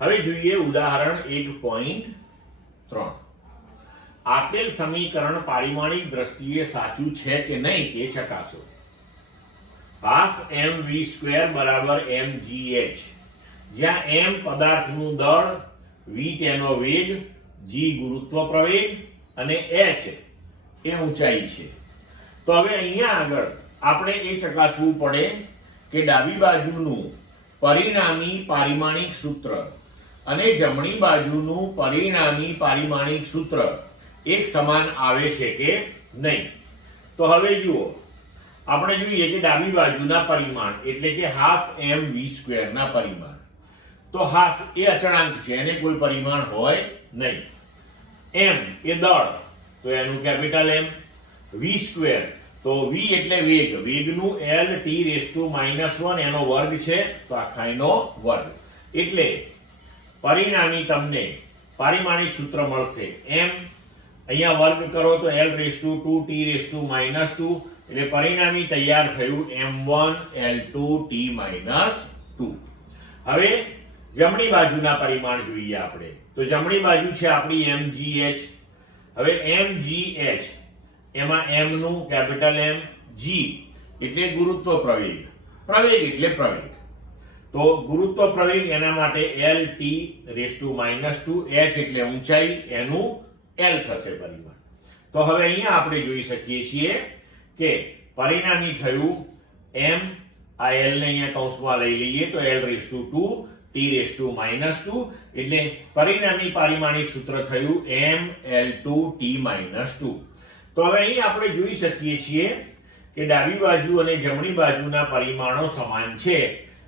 હવે જોઈએ ઉદાહરણ 1.3. આપેલ સમીકરણ પારિમાણિક દ્રષ્ટિએ સાચું છે કે નહીં તે ચકાસો. હાફ mv² બરાબર mgh, જ્યાં m પદાર્થનું દળ, v તેનો વેગ, g ગુરુત્વ પ્રવેગ અને h એ ઊંચાઈ છે. તો હવે અહીંયા આગળ આપણે એ ચકાસવું પડે કે ડાબી બાજુનું પરિણામી પારિમાણિક સૂત્ર અને જમણી બાજુનું પરિણામી પારિમાણિક સૂત્ર એક સમાન આવે છે કે નહીં. તો હવે જુઓ, આપણે જોઈએ કે ડાબી બાજુના પરિમાણ એટલે કે હાફ mv² ના પરિમાણ. તો હાફ એ અચળાંક છે, એને કોઈ પરિમાણ હોય નહીં. m એ દળ, તો એનું કેપિટલ M. v² તો v એટલે વેગ, વેગનું L(t⁻⁻1) એનો વર્ગ છે, તો આખાનો વર્ગ. એટલે પરિણામી તમને પારિમાણિક સૂત્ર મળશે m, અહીંયા વર્ગ કરો તો L(2t⁻²) એટલે પરિણામી તૈયાર થયું m1L2t-2. હવે જમણી બાજુના પરિમાણ જોઈએ આપણે. તો જમણી બાજુ છે આપણી mgh. હવે mgh એમાં m નું કેપિટલ M, g એટલે ગુરુત્વ પ્રવેગ, પ્રવેગ એટલે પ્રવેગ. તો ગુરુત્વ પ્રવેગ એના માટે L(t⁻²), h એટલે ઊંચાઈ, એનું L થશે પરિમાણ. તો હવે અહીંયા આપણે જોઈ શકીએ છીએ કે પરિણામી થયું m, આ L ને અહીંયા કૌંસમાં લઈ લઈએ તો L(2t⁻²) એટલે પરિણામી પારિમાણિક સૂત્ર થયું mL2t-2. તો હવે અહીં આપણે જોઈ શકીએ છીએ કે ડાબી બાજુ અને જમણી બાજુના પરિમાણો સમાન છે,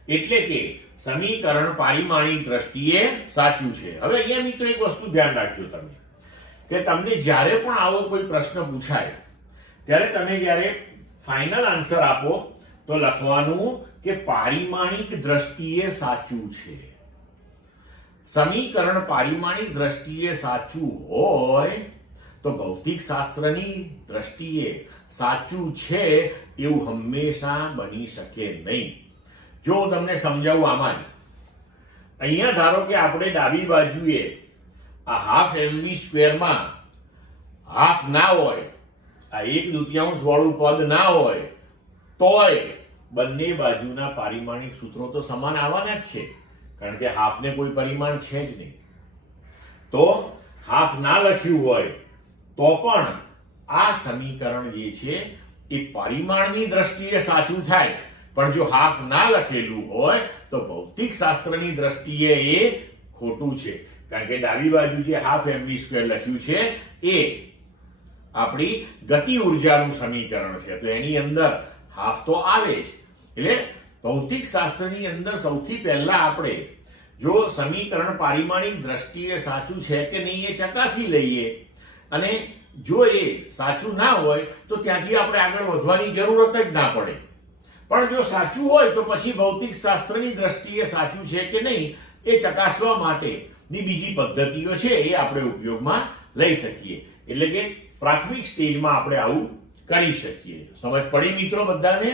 એટલે કે સમીકરણ પારિમાણિક દ્રષ્ટિએ સાચું છે. હવે અહીંયા મિત્રો એક વસ્તુ ધ્યાન રાખજો તમે, કે તમને જ્યારે પણ આવો કોઈ પ્રશ્ન પૂછાય ત્યારે તમે જ્યારે ફાઇનલ આન્સર આપો તો લખવાનું કે પારિમાણિક દ્રષ્ટિએ સાચું છે. સમીકરણ પારિમાણિક દ્રષ્ટિએ સાચું હોય તો ભૌતિક શાસ્ત્રની દ્રષ્ટિએ સાચું છે એવું હંમેશા બની શકે નહીં. જો હું તમને સમજાવું આમાં, અહીંયા ધારો કે આપણે ડાબી બાજુએ આ હાફ mv² માં હાફ ના હોય, આ 1/2 વાળું પદ ના હોય, તોય બંને બાજુના પારિમાણિક સૂત્રો તો સમાન આવવાના જ છે, કારણ કે હાફને કોઈ પરિમાણ છે જ નહીં. તો હાફ ના લખ્યું હોય તો પણ આ સમીકરણ જે છે એ પરિમાણની દ્રષ્ટિએ સાચું થાય, પણ જો હાફ ના લખેલું હોય તો ભૌતિક શાસ્ત્રની દ્રષ્ટિએ એ ખોટું છે, કારણ કે ડાબી બાજુ જે હાફ mv² લખ્યું છે એ આપણી ગતિ ઉર્જાનું સમીકરણ છે, તો એની અંદર હાફ તો આવે જ. એટલે ભૌતિક શાસ્ત્રની અંદર સૌથી પહેલા આપણે જો સમીકરણ પારિમાણિક દ્રષ્ટિએ સાચું છે કે નહીં એ ચકાસી લઈએ, અને જો એ સાચું ના હોય તો ત્યાંથી આપણે આગળ વધવાની જરૂરત જ ના પડે. પણ જો સાચું હોય તો પછી ભૌતિક શાસ્ત્રની દ્રષ્ટિએ સાચું છે કે નહીં એ ચકાસવા માટેની બીજી પદ્ધતિઓ છે એ આપણે ઉપયોગમાં લઈ શકીએ. એટલે કે પ્રાથમિક સ્ટેજમાં આપણે આવું કરી શકીએ. સમજ પડી મિત્રો બધાને?